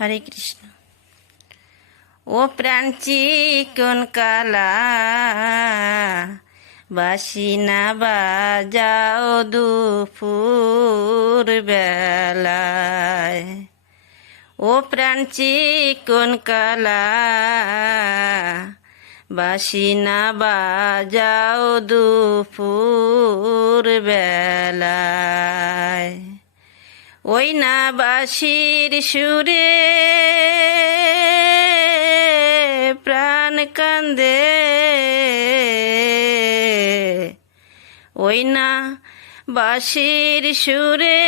হরে কৃষ্ণ। ও প্রাণ চিকন কালা বাসি না বাজাও দুপুর বেলায়। ও প্রাণ চিকন কালা বাসি না বাজাও দুপুর বেলায়। ওই না বাসির সুরে প্রাণ কান্দে। ওই না বাসির সুরে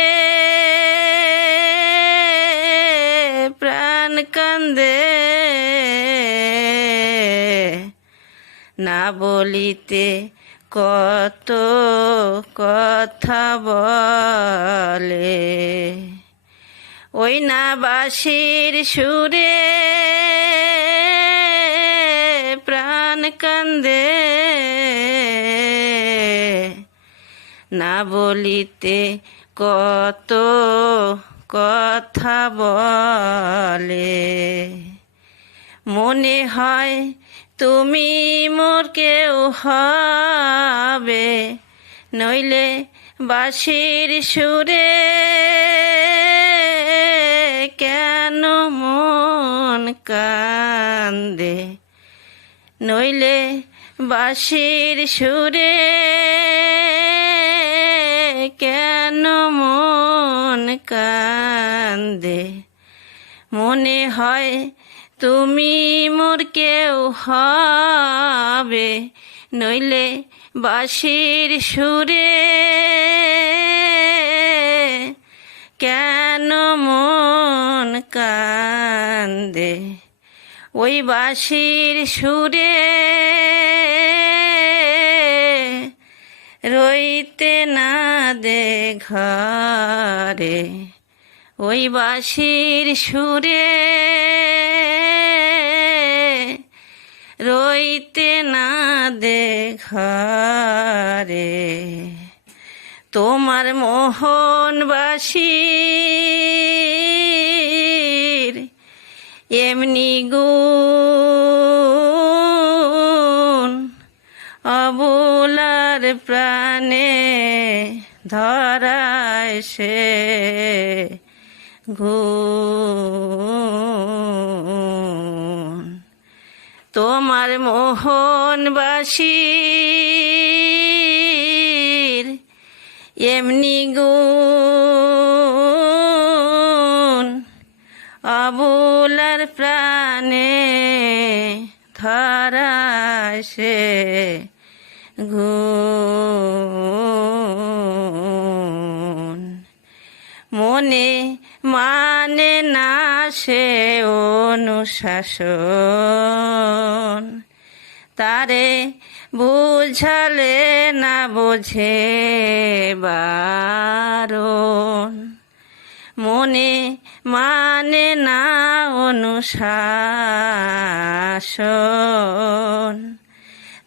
প্রাণ কান্দে। না বলিতে কত কথা বলে। ওই না বাসির সুরে প্রাণ কান্দে। না বলিতে কত কথা বলে। মনে হয় তুমি মোর কেউ হবে। নইলে বাঁশির সুরে কেন মন কান্দে? নইলে বাঁশির সুরে কেন মন কান্দে? মনে হয় তুমি মোর কেউ হবে। নইলে বাঁশির সুরে কেন মন কান্দে? ওই বাঁশির সুরে রইতে না দে ঘরে। ওই বাঁশির সুরে রইতে না দে ঘরে। তোমার মোহনবাসীর এমনি গুণ অবুলার প্রাণে ধরায় সে গুণ। তোমার মোহনবাসীর এমনি গুণ অবুলার প্রাণে ধরায় সে গুণ। মনে মানে না সে অনুশাসন। তারে বুঝালে না বোঝে বারণ। মনে মানে না অনুশাসন।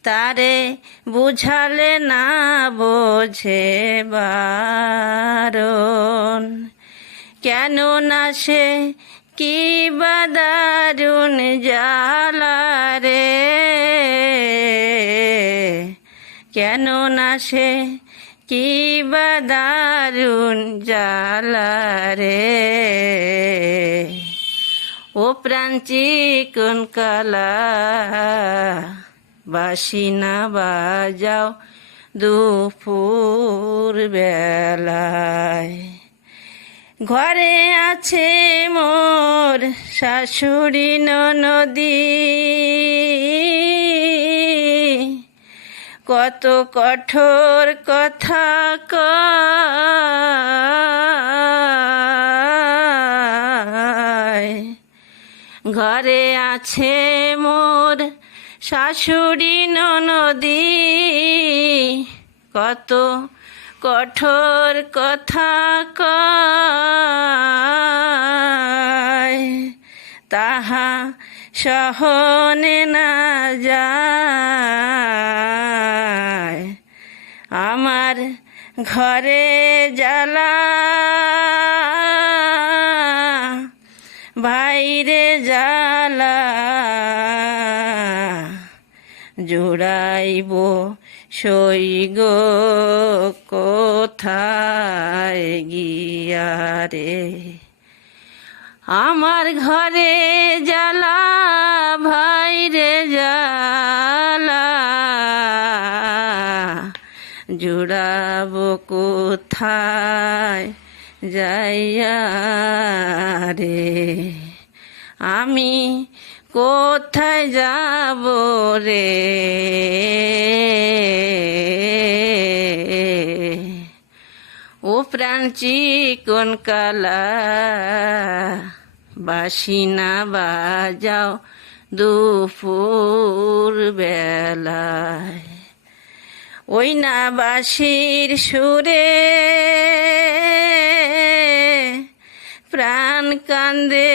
তারে বুঝালে না বোঝে বারণ। কেন না সে কি বাদারুন জালা কেন না সে? কি বাদারুন জালা রে ও প্রাঞ্চি কোন কালা? বাসি না বাজাও দুপুর বেলায়। ঘরে আছে মোর শাশুড়ি নদী কত কঠোর কথা কয়। ঘরে আছে মোর শাশুড়ি নদী কত কঠোর কথা কয়। তাহা সহনে না যায় আমার ঘরে জ্বালা ভাইরে জ্বালা জোড়াইব সই গো কোথায় গিয়া রে? আমার ঘরে জ্বালা জুড়াবো কোথায়? যাইয়া রে, আমি কোথায় যাব রে? ও প্রাণ চিকন কালা, বাসিনা বাজাও দুপুর বেলায় ওই না বাসির সুরে প্রাণ কান্দে।